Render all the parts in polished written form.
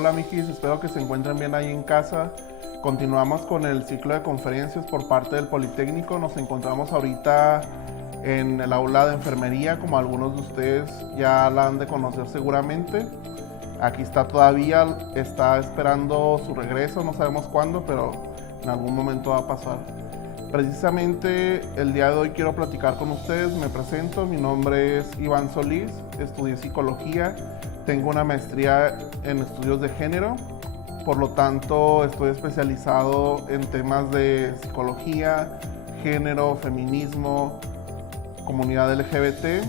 Hola mijis, espero que se encuentren bien ahí en casa. Continuamos con el ciclo de conferencias por parte del Politécnico. Nos encontramos ahorita en el aula de enfermería, como algunos de ustedes ya la han de conocer seguramente. Aquí está todavía, está esperando su regreso, no sabemos cuándo, pero en algún momento va a pasar. Precisamente el día de hoy quiero platicar con ustedes, me presento, mi nombre es Iván Solís, estudié psicología, tengo una maestría en estudios de género, por lo tanto estoy especializado en temas de psicología, género, feminismo, comunidad LGBT,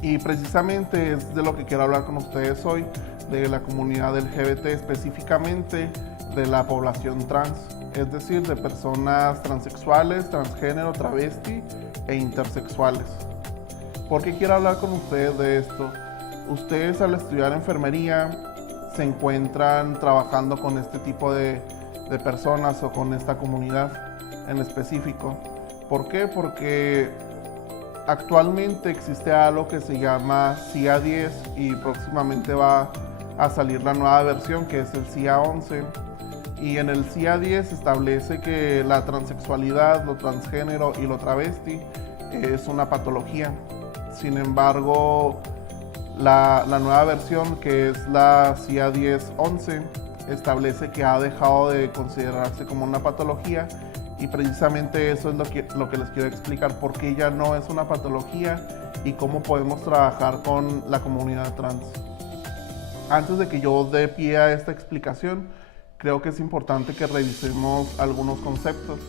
y precisamente es de lo que quiero hablar con ustedes hoy, de la comunidad LGBT, específicamente de la población trans, es decir, de personas transexuales, transgénero, travesti e intersexuales. ¿Por qué quiero hablar con ustedes de esto? Ustedes al estudiar enfermería se encuentran trabajando con este tipo de personas o con esta comunidad en específico. ¿Por qué? Porque actualmente existe algo que se llama CIA-10 y próximamente va a salir la nueva versión, que es el CIA-11. Y en el CIA-10 establece que la transexualidad, lo transgénero y lo travesti es una patología. Sin embargo, la nueva versión, que es la CIA-10-11, establece que ha dejado de considerarse como una patología, y precisamente eso es lo que les quiero explicar, por qué ya no es una patología y cómo podemos trabajar con la comunidad trans. Antes de que yo dé pie a esta explicación, creo que es importante que revisemos algunos conceptos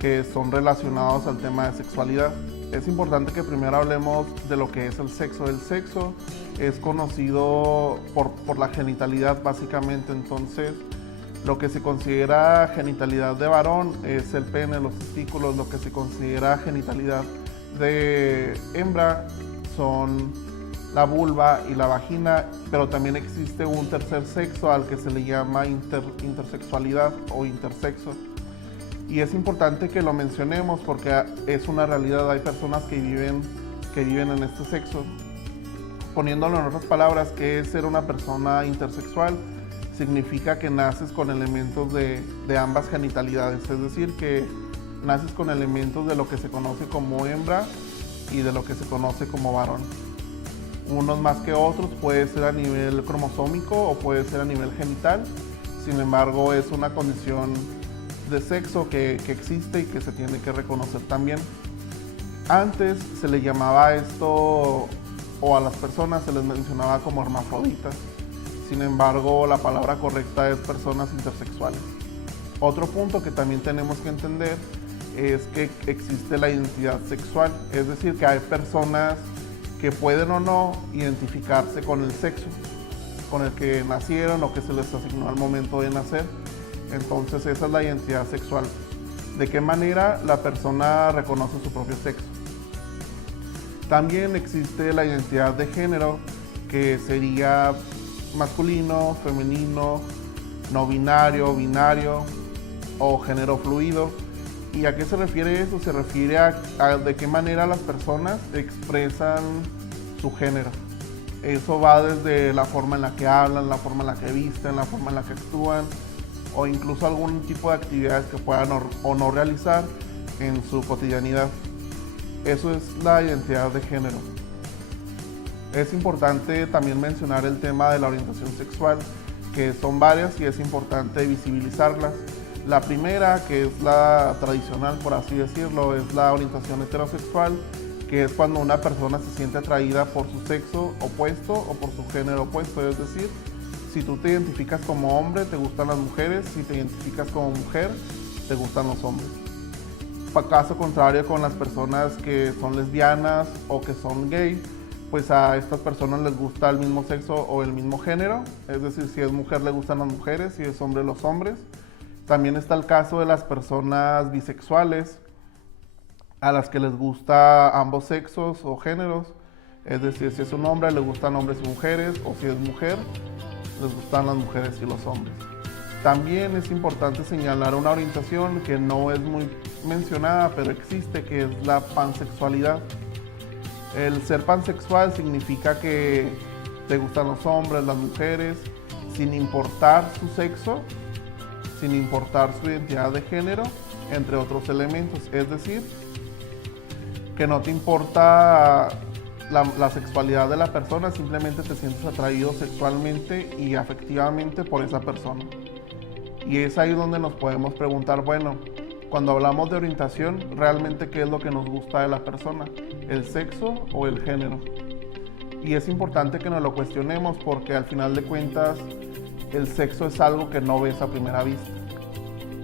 que son relacionados al tema de sexualidad. Es importante que primero hablemos de lo que es el sexo. El sexo es conocido por la genitalidad básicamente, entonces lo que se considera genitalidad de varón es el pene, los testículos. Lo que se considera genitalidad de hembra son la vulva y la vagina, pero también existe un tercer sexo al que se le llama intersexualidad o intersexo. Y es importante que lo mencionemos porque es una realidad, hay personas que viven en este sexo. Poniéndolo en otras palabras, ¿qué es ser una persona intersexual? Significa que naces con elementos de ambas genitalidades, es decir, que naces con elementos de lo que se conoce como hembra y de lo que se conoce como varón. Unos más que otros, puede ser a nivel cromosómico o puede ser a nivel genital, sin embargo es una condición de sexo que existe y que se tiene que reconocer también. Antes se le llamaba esto, o a las personas se les mencionaba como hermafroditas. Sin embargo, la palabra correcta es personas intersexuales. Otro punto que también tenemos que entender es que existe la identidad sexual, es decir, que hay personas que pueden o no identificarse con el sexo con el que nacieron o que se les asignó al momento de nacer. Entonces esa es la identidad sexual. ¿De qué manera la persona reconoce su propio sexo? También existe la identidad de género, que sería masculino, femenino, no binario, binario o género fluido. ¿Y a qué se refiere eso? Se refiere a de qué manera las personas expresan su género. Eso va desde la forma en la que hablan, la forma en la que visten, la forma en la que actúan, o incluso algún tipo de actividades que puedan o no realizar en su cotidianidad. Eso es la identidad de género. Es importante también mencionar el tema de la orientación sexual, que son varias y es importante visibilizarlas. La primera, que es la tradicional, por así decirlo, es la orientación heterosexual, que es cuando una persona se siente atraída por su sexo opuesto o por su género opuesto, es decir, si tú te identificas como hombre, te gustan las mujeres; si te identificas como mujer, te gustan los hombres. Caso contrario con las personas que son lesbianas o que son gay, pues a estas personas les gusta el mismo sexo o el mismo género, es decir, si es mujer le gustan las mujeres, si es hombre los hombres. También está el caso de las personas bisexuales, a las que les gusta ambos sexos o géneros, es decir, si es un hombre le gustan hombres y mujeres, o si es mujer les gustan las mujeres y los hombres. También es importante señalar una orientación que no es muy mencionada, pero existe, que es la pansexualidad. El ser pansexual significa que te gustan los hombres, las mujeres, sin importar su sexo, sin importar su identidad de género, entre otros elementos. Es decir, que no te importa la sexualidad de la persona, simplemente te sientes atraído sexualmente y afectivamente por esa persona. Y es ahí donde nos podemos preguntar, bueno, cuando hablamos de orientación, ¿realmente qué es lo que nos gusta de la persona? ¿El sexo o el género? Y es importante que nos lo cuestionemos porque al final de cuentas el sexo es algo que no ves a primera vista.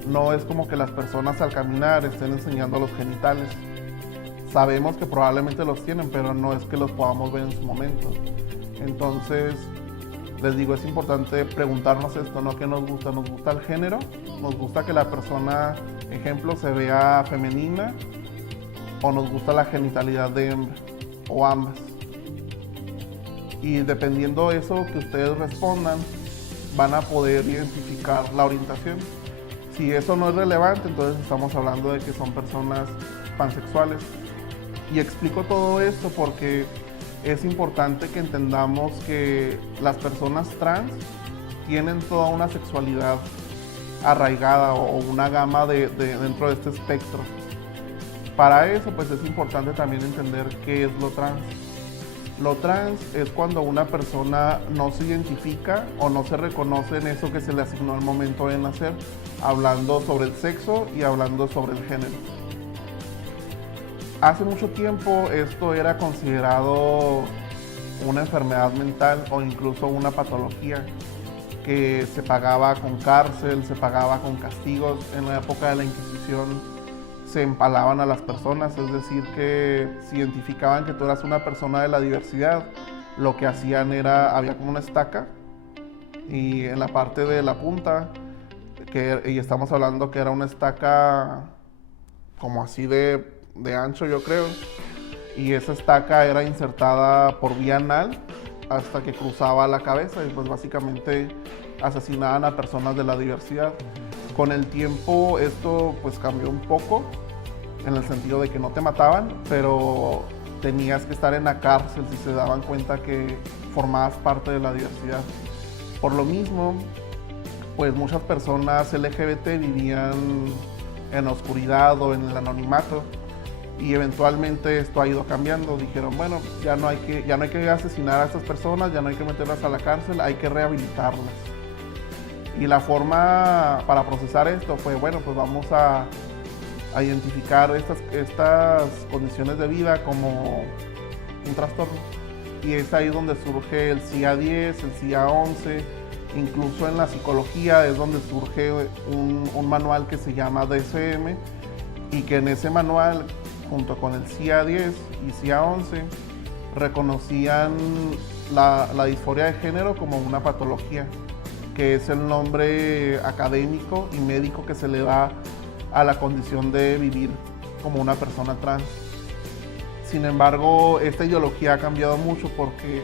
No es como que las personas al caminar estén enseñando los genitales. Sabemos que probablemente los tienen, pero no es que los podamos ver en su momento. Entonces, les digo, es importante preguntarnos esto, ¿no? ¿Qué nos gusta? ¿Nos gusta el género? ¿Nos gusta que la persona, ejemplo, se vea femenina? ¿O nos gusta la genitalidad de hembra? ¿O ambas? Y dependiendo de eso que ustedes respondan, van a poder identificar la orientación. Si eso no es relevante, entonces estamos hablando de que son personas pansexuales. Y explico todo esto porque es importante que entendamos que las personas trans tienen toda una sexualidad arraigada o una gama dentro de este espectro. Para eso, pues es importante también entender qué es lo trans. Lo trans es cuando una persona no se identifica o no se reconoce en eso que se le asignó al momento de nacer, hablando sobre el sexo y hablando sobre el género. Hace mucho tiempo esto era considerado una enfermedad mental o incluso una patología que se pagaba con cárcel, se pagaba con castigos. En la época de la Inquisición se empalaban a las personas, es decir, que si identificaban que tú eras una persona de la diversidad, lo que hacían era, había como una estaca y en la parte de la punta, y estamos hablando que era una estaca como así de ancho, yo creo, y esa estaca era insertada por vía anal hasta que cruzaba la cabeza y pues básicamente asesinaban a personas de la diversidad. Con el tiempo esto pues cambió un poco en el sentido de que no te mataban, pero tenías que estar en la cárcel si se daban cuenta que formabas parte de la diversidad. Por lo mismo, pues muchas personas LGBT vivían en la oscuridad o en el anonimato y eventualmente esto ha ido cambiando. Dijeron, bueno, ya no hay que asesinar a estas personas, ya no hay que meterlas a la cárcel, hay que rehabilitarlas. Y la forma para procesar esto fue, bueno, pues vamos a identificar estas condiciones de vida como un trastorno. Y es ahí donde surge el CIA-10, el CIA-11, incluso en la psicología es donde surge un manual que se llama DSM y que en ese manual, junto con el CIA-10 y CIA-11, reconocían la disforia de género como una patología, que es el nombre académico y médico que se le da a la condición de vivir como una persona trans. Sin embargo, esta ideología ha cambiado mucho porque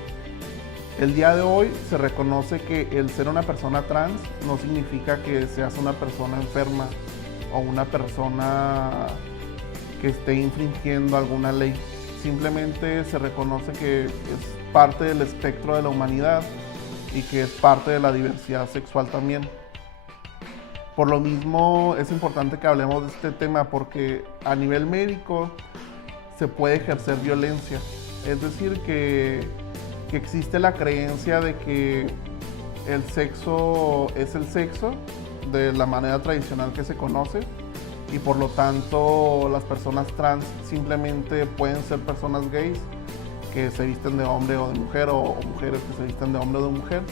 el día de hoy se reconoce que el ser una persona trans no significa que seas una persona enferma o una persona que esté infringiendo alguna ley. Simplemente se reconoce que es parte del espectro de la humanidad y que es parte de la diversidad sexual también. Por lo mismo es importante que hablemos de este tema porque a nivel médico se puede ejercer violencia. Es decir, que existe la creencia de que el sexo es el sexo de la manera tradicional que se conoce y por lo tanto las personas trans simplemente pueden ser personas gays que se visten de hombre o de mujer o mujeres que se visten de hombre o de mujer.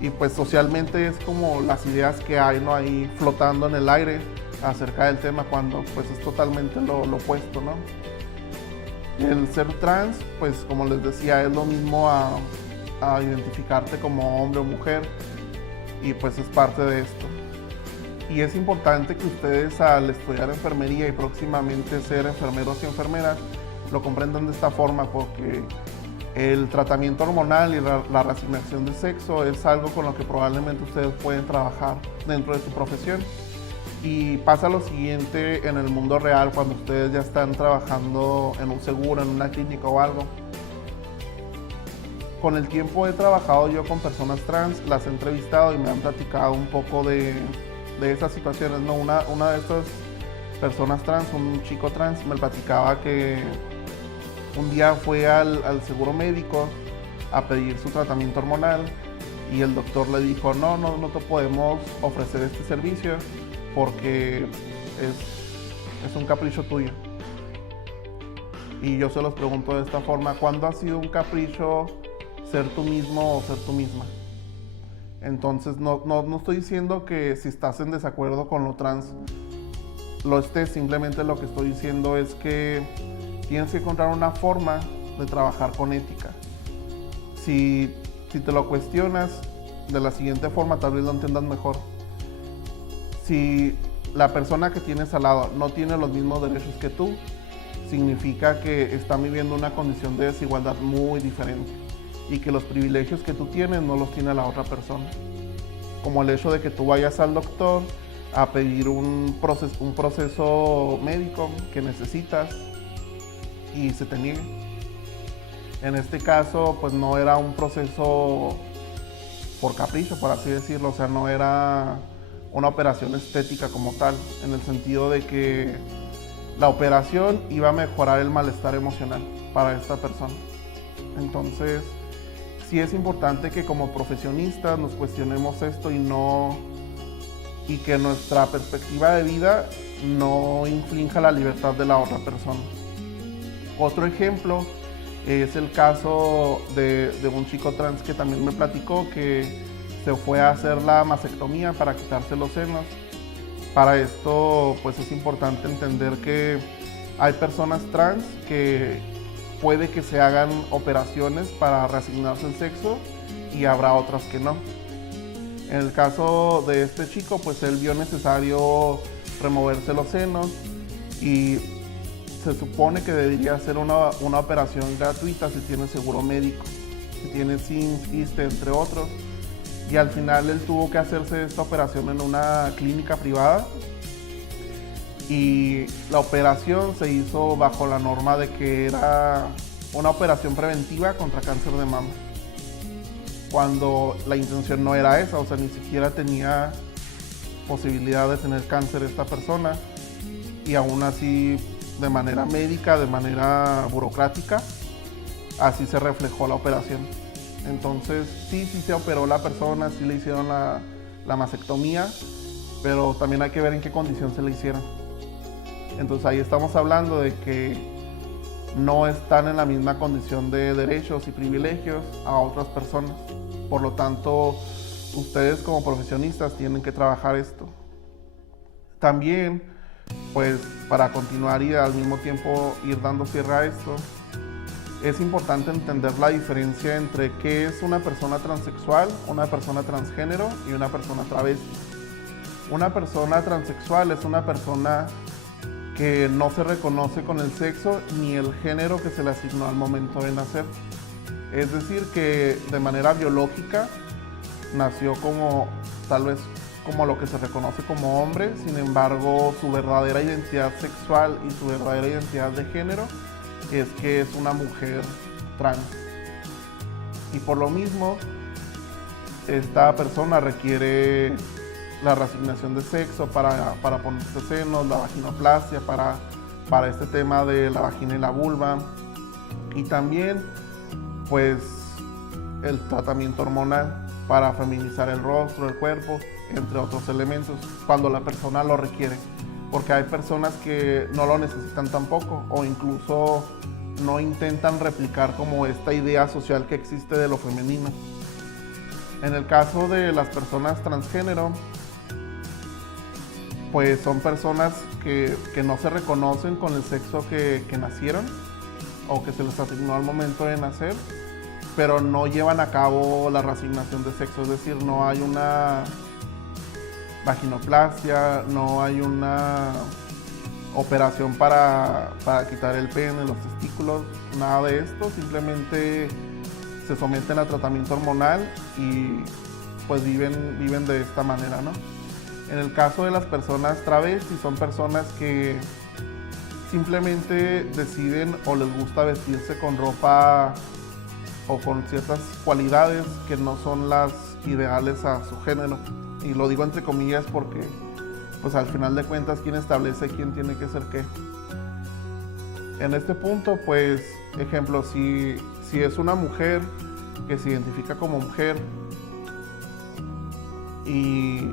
Y pues socialmente es como las ideas que hay, ¿no?, ahí flotando en el aire acerca del tema cuando pues es totalmente lo opuesto, ¿no? El ser trans, pues como les decía, es lo mismo a identificarte como hombre o mujer y pues es parte de esto. Y es importante que ustedes al estudiar enfermería y próximamente ser enfermeros y enfermeras lo comprendan de esta forma porque el tratamiento hormonal y la reasignación de sexo es algo con lo que probablemente ustedes pueden trabajar dentro de su profesión. Y pasa lo siguiente en el mundo real cuando ustedes ya están trabajando en un seguro, en una clínica o algo. con el tiempo he trabajado yo con personas trans, las he entrevistado y me han platicado un poco de esas situaciones, ¿no? Una de estas personas trans, un chico trans, me platicaba que un día fue al seguro médico a pedir su tratamiento hormonal y el doctor le dijo, no te podemos ofrecer este servicio porque es un capricho tuyo. Y yo se los pregunto de esta forma, ¿cuándo ha sido un capricho ser tú mismo o ser tú misma? Entonces no estoy diciendo que si estás en desacuerdo con lo trans lo estés, simplemente lo que estoy diciendo es que tienes que encontrar una forma de trabajar con ética. Si te lo cuestionas de la siguiente forma, tal vez lo entiendas mejor. Si la persona que tienes al lado no tiene los mismos derechos que tú, significa que está viviendo una condición de desigualdad muy diferente y que los privilegios que tú tienes no los tiene la otra persona. Como el hecho de que tú vayas al doctor a pedir un proceso médico que necesitas y se te niegue. En este caso, pues no era un proceso por capricho, por así decirlo, o sea, no era una operación estética como tal, en el sentido de que la operación iba a mejorar el malestar emocional para esta persona. Entonces, sí es importante que como profesionistas nos cuestionemos esto y que nuestra perspectiva de vida no infrinja la libertad de la otra persona. Otro ejemplo es el caso de un chico trans que también me platicó que se fue a hacer la mastectomía para quitarse los senos. Para esto, pues es importante entender que hay personas trans que puede que se hagan operaciones para reasignarse el sexo y habrá otras que no. En el caso de este chico, pues él vio necesario removerse los senos y se supone que debería ser una operación gratuita si tiene seguro médico, si tiene SINS, ISSSTE, entre otros. Y al final él tuvo que hacerse esta operación en una clínica privada y la operación se hizo bajo la norma de que era una operación preventiva contra cáncer de mama, cuando la intención no era esa, o sea, ni siquiera tenía posibilidad de tener cáncer esta persona y aún así de manera médica, de manera burocrática, así se reflejó la operación. Entonces sí se operó la persona, sí le hicieron la mastectomía, pero también hay que ver en qué condición se le hicieron. Entonces ahí estamos hablando de que no están en la misma condición de derechos y privilegios a otras personas. Por lo tanto, ustedes como profesionistas tienen que trabajar esto. También, pues para continuar y al mismo tiempo ir dando cierre a esto, es importante entender la diferencia entre qué es una persona transexual, una persona transgénero y una persona travesti. Una persona transexual es una persona que no se reconoce con el sexo ni el género que se le asignó al momento de nacer. Es decir, que de manera biológica nació como tal vez como lo que se reconoce como hombre, sin embargo su verdadera identidad sexual y su verdadera identidad de género es que es una mujer trans. Y por lo mismo, esta persona requiere la reasignación de sexo para ponerse senos, la vaginoplastia para este tema de la vagina y la vulva, y también pues el tratamiento hormonal para feminizar el rostro, el cuerpo, entre otros elementos, cuando la persona lo requiere, porque hay personas que no lo necesitan tampoco o incluso no intentan replicar como esta idea social que existe de lo femenino. En el caso de las personas transgénero, pues son personas que no se reconocen con el sexo que nacieron o que se les asignó al momento de nacer, pero no llevan a cabo la reasignación de sexo, es decir, no hay una vaginoplastia, no hay una operación para quitar el pene, los testículos, nada de esto, simplemente se someten a tratamiento hormonal y pues viven de esta manera, ¿no? En el caso de las personas travestis, son personas que simplemente deciden o les gusta vestirse con ropa o con ciertas cualidades que no son las ideales a su género. Y lo digo entre comillas porque pues al final de cuentas quién establece quién tiene que ser qué. En este punto, pues, ejemplo, si es una mujer que se identifica como mujer y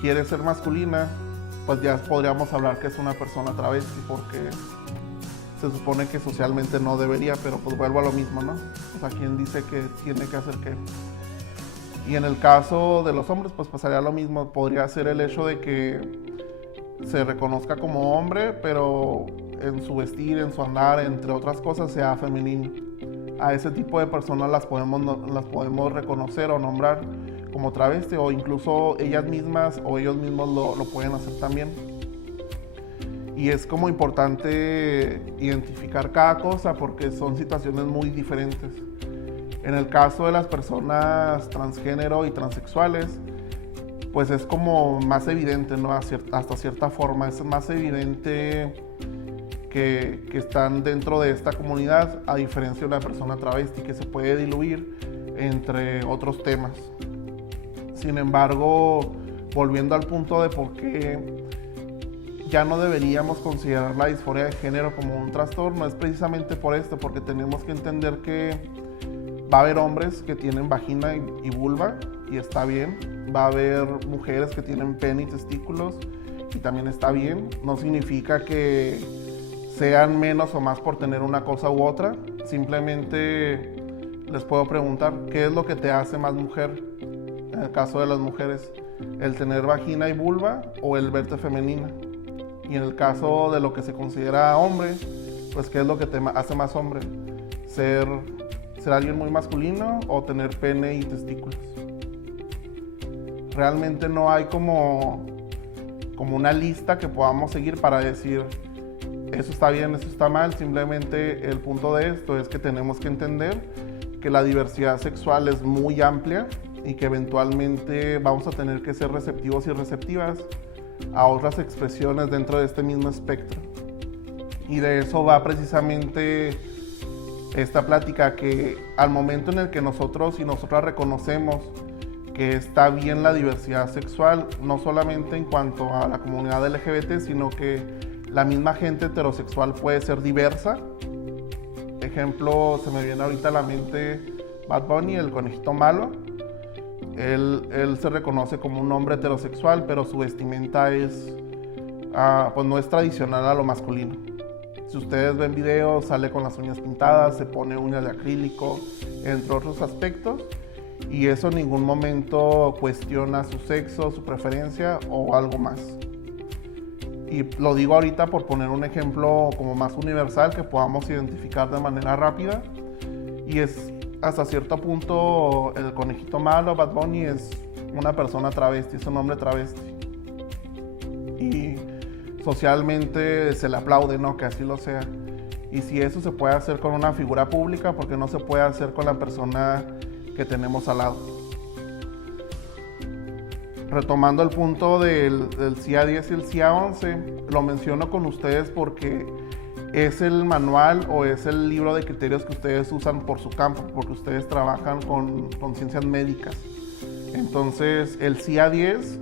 quiere ser masculina, pues ya podríamos hablar que es una persona travesti, porque se supone que socialmente no debería, pero pues vuelvo a lo mismo, ¿no? O sea, ¿quién dice que tiene que hacer qué? Y en el caso de los hombres, pues pasaría lo mismo. Podría ser el hecho de que se reconozca como hombre, pero en su vestir, en su andar, entre otras cosas, sea femenino. A ese tipo de personas las podemos reconocer o nombrar como travesti, o incluso ellas mismas o ellos mismos lo pueden hacer también. Y es como importante identificar cada cosa porque son situaciones muy diferentes. En el caso de las personas transgénero y transexuales, pues es como más evidente, ¿no? Hasta cierta forma, es más evidente que están dentro de esta comunidad, a diferencia de una persona travesti que se puede diluir entre otros temas. Sin embargo, volviendo al punto de por qué ya no deberíamos considerar la disforia de género como un trastorno, es precisamente por esto, porque tenemos que entender que va a haber hombres que tienen vagina y vulva y está bien, va a haber mujeres que tienen pene y testículos y también está bien. No significa que sean menos o más por tener una cosa u otra, simplemente les puedo preguntar qué es lo que te hace más mujer. En el caso de las mujeres, el tener vagina y vulva o el verte femenina. Y en el caso de lo que se considera hombre, pues qué es lo que te hace más hombre, ser alguien muy masculino o tener pene y testículos. Realmente no hay como una lista que podamos seguir para decir eso está bien, eso está mal. Simplemente el punto de esto es que tenemos que entender que la diversidad sexual es muy amplia y que eventualmente vamos a tener que ser receptivos y receptivas a otras expresiones dentro de este mismo espectro. Y de eso va precisamente esta plática, que al momento en el que nosotros y nosotras reconocemos que está bien la diversidad sexual, no solamente en cuanto a la comunidad LGBT, sino que la misma gente heterosexual puede ser diversa. Ejemplo, se me viene ahorita a la mente Bad Bunny, el conejito malo. Él se reconoce como un hombre heterosexual, pero su vestimenta es, pues no es tradicional a lo masculino. Si ustedes ven videos, sale con las uñas pintadas, se pone uñas de acrílico, entre otros aspectos, y eso en ningún momento cuestiona su sexo, su preferencia o algo más. Y lo digo ahorita por poner un ejemplo como más universal que podamos identificar de manera rápida, y es hasta cierto punto el conejito malo, Bad Bunny, es una persona travesti, es un hombre travesti. Y socialmente se le aplaude, ¿no? Que así lo sea. Y si eso se puede hacer con una figura pública, ¿por qué no se puede hacer con la persona que tenemos al lado? Retomando el punto del CIA 10 y el CIA 11, lo menciono con ustedes porque es el manual o es el libro de criterios que ustedes usan por su campo, porque ustedes trabajan con ciencias médicas. Entonces, el CIA 10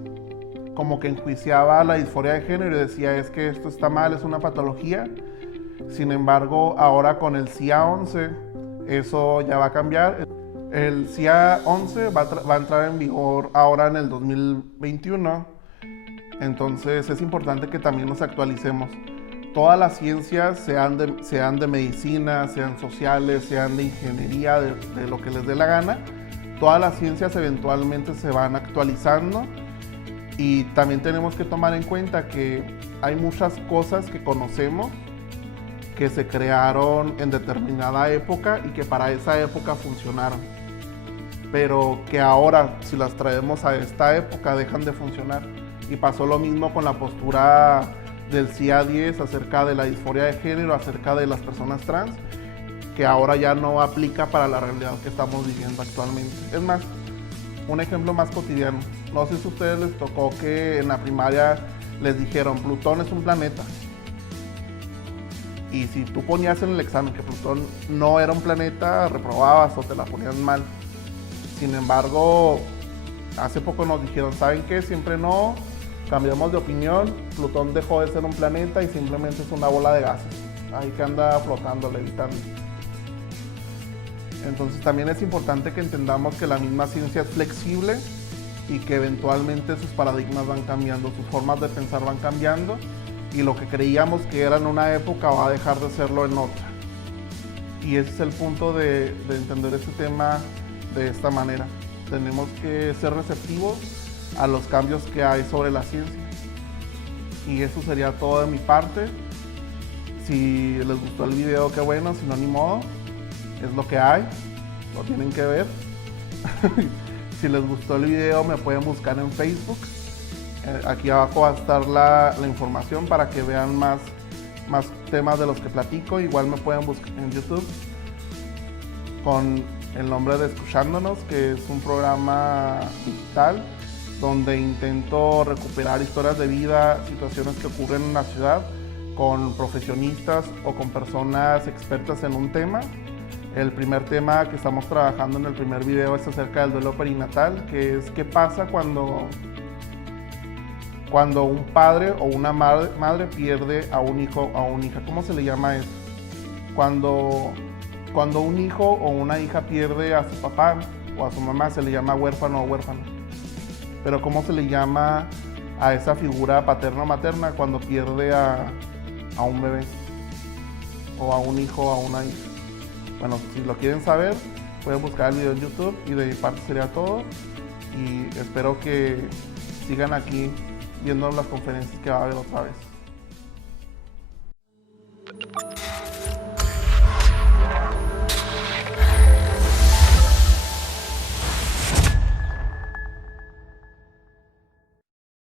como que enjuiciaba la disforia de género y decía es que esto está mal, es una patología. Sin embargo, ahora con el CIA 11, eso ya va a cambiar. El CIA 11 va a entrar en vigor ahora en el 2021. Entonces, es importante que también nos actualicemos. Todas las ciencias, sean de medicina, sean sociales, sean de ingeniería, de lo que les dé la gana, todas las ciencias eventualmente se van actualizando. Y también tenemos que tomar en cuenta que hay muchas cosas que conocemos que se crearon en determinada época y que para esa época funcionaron, pero que ahora, si las traemos a esta época, dejan de funcionar. Y pasó lo mismo con la postura del CIA 10 acerca de la disforia de género, acerca de las personas trans, que ahora ya no aplica para la realidad que estamos viviendo actualmente. Es más, un ejemplo más cotidiano. No sé si a ustedes les tocó que en la primaria les dijeron Plutón es un planeta. Y si tú ponías en el examen que Plutón no era un planeta, reprobabas o te la ponían mal. Sin embargo, hace poco nos dijeron, ¿saben qué? Siempre no, cambiamos de opinión, Plutón dejó de ser un planeta y simplemente es una bola de gases, ahí que anda flotando, levitando. Entonces también es importante que entendamos que la misma ciencia es flexible y que eventualmente sus paradigmas van cambiando, sus formas de pensar van cambiando, y lo que creíamos que era en una época va a dejar de serlo en otra. Y ese es el punto de entender este tema de esta manera. Tenemos que ser receptivos a los cambios que hay sobre la ciencia. Y eso sería todo de mi parte. Si les gustó el video, qué bueno, si no, ni modo. Es lo que hay, lo tienen que ver. Si les gustó el video, me pueden buscar en Facebook. Aquí abajo va a estar la información para que vean más temas de los que platico. Igual me pueden buscar en YouTube con el nombre de Escuchándonos, que es un programa digital donde intento recuperar historias de vida, situaciones que ocurren en la ciudad con profesionistas o con personas expertas en un tema. El primer tema que estamos trabajando en el primer video es acerca del duelo perinatal, que es qué pasa cuando un padre o una madre pierde a un hijo o a una hija. ¿Cómo se le llama eso? Cuando un hijo o una hija pierde a su papá o a su mamá, se le llama huérfano o huérfana. Pero ¿cómo se le llama a esa figura paterna o materna cuando pierde a un bebé? O a un hijo o a una hija. Bueno, si lo quieren saber, pueden buscar el video en YouTube, y de mi parte sería todo. Y espero que sigan aquí viendo las conferencias que va a haber otra vez.